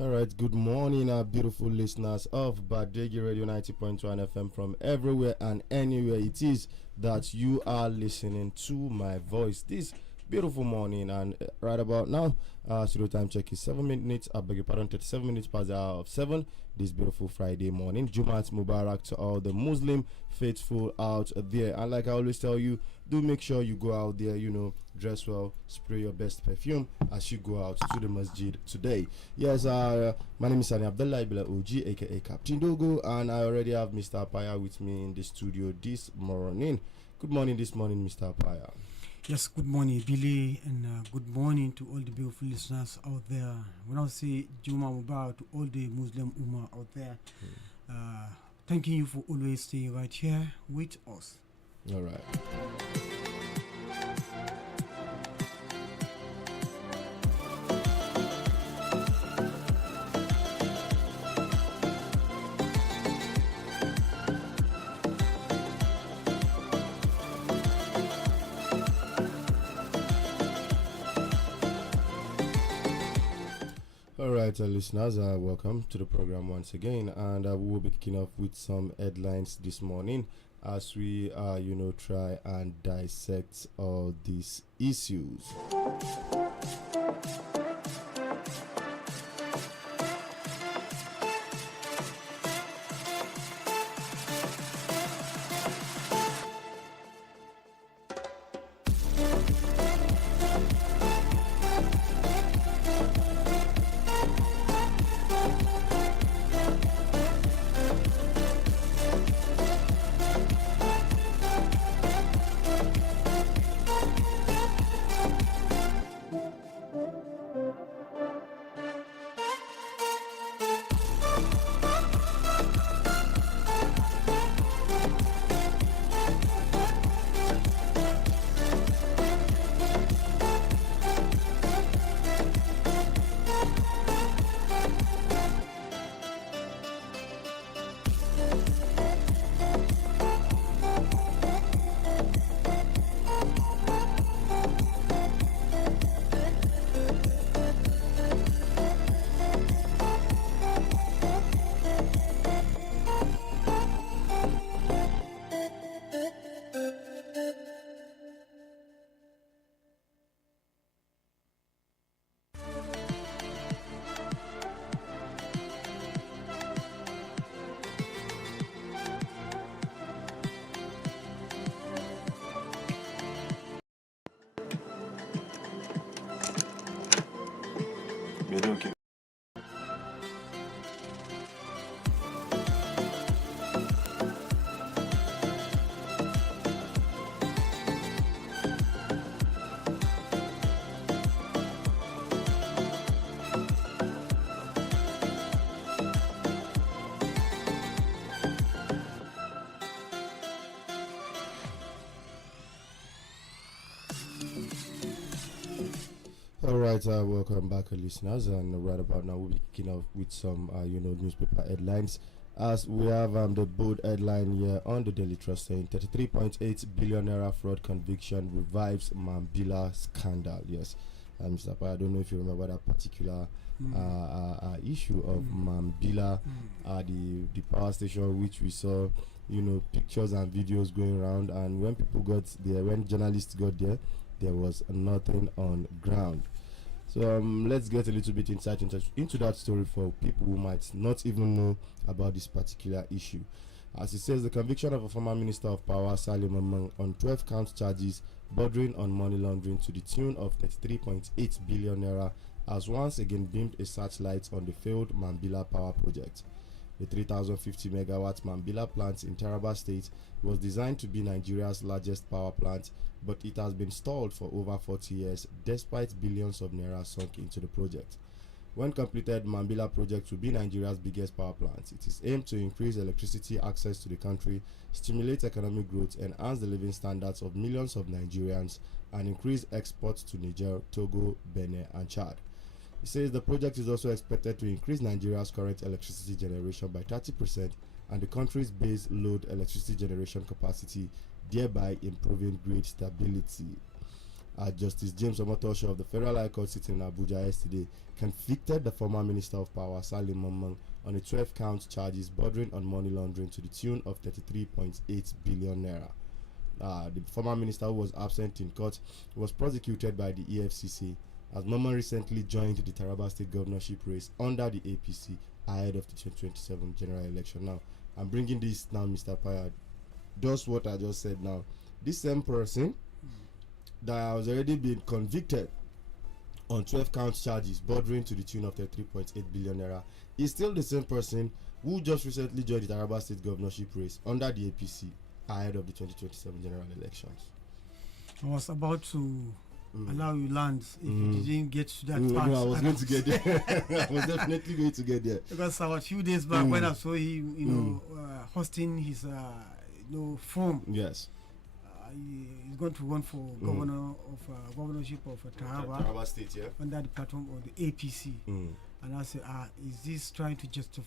All right, good morning, our beautiful listeners of Badegi Radio 90.1 FM from everywhere and anywhere it is that you are listening to my voice this beautiful morning. And right about now, studio time check is 7 minutes. I beg your pardon, 37 minutes past the hour of 7 this beautiful Friday morning. Jumat Mubarak to all the Muslim faithful out there. And like I always tell you, do make sure you go out there, dress well, spray your best perfume as you go out to the masjid today. Yes, my name is Sani Abdullah Ibla OG, aka Captain Dogo, and I already have Mr. Apaya with me in the studio this morning. Good morning this morning, Mr. Apaya. Yes, good morning, Billy, and good morning to all the beautiful listeners out there. When I say Juma Mubarak to all the Muslim Ummah out there, thanking you for always staying right here with us. All right. All right, listeners, welcome to the program once again, and we will be kicking off with some headlines this morning as we, try and dissect all these issues. Okay. All right, welcome back, listeners. And right about now, we'll be kicking off with some, newspaper headlines. As we have the bold headline here on the Daily Trust saying 33.8 billion naira fraud conviction revives Mambila scandal. Yes, Mr. Pa, I don't know if you remember that particular issue of Mambila, the power station, which we saw, pictures and videos going around. And when people got there, when journalists got there was nothing on ground. So let's get a little bit insight into that story for people who might not even know about this particular issue. As it says, the conviction of a former Minister of Power, Salim Amang, on 12 count charges bordering on money laundering to the tune of 33.8 billion naira has once again beamed a searchlight on the failed Mambila power project. The 3,050 megawatt Mambila plant in Taraba State was designed to be Nigeria's largest power plant, but it has been stalled for over 40 years despite billions of naira sunk into the project. When completed, Mambila project will be Nigeria's biggest power plant. It is aimed to increase electricity access to the country, stimulate economic growth, enhance the living standards of millions of Nigerians, and increase exports to Niger, Togo, Benin, and Chad. It says the project is also expected to increase Nigeria's current electricity generation by 30% and the country's base load electricity generation capacity, thereby improving grid stability. Justice James Omotosho of the Federal High Court sitting in Abuja yesterday convicted the former Minister of Power, Salim Mamman, on a 12-count charges bordering on money laundering to the tune of 33.8 billion naira. The former minister, who was absent in court, was prosecuted by the EFCC as Mamman recently joined the Taraba State governorship race under the APC ahead of the 2027 general election. Now, I'm bringing this now, Mr. Payad. Just what I just said now. This same person that has already been convicted on 12-count charges bordering to the tune of 33.8 billion naira is still the same person who just recently joined the Taraba State governorship race under the APC ahead of the 2027 general elections. I was about to allow you land if you didn't get to that part. No, I was going to get there. I was definitely going to get there. Because a few days back when I saw him, hosting his, form. Yes. He's going to run for governorship of Taraba State, yeah. under the platform of the APC. And I said, is this trying to justify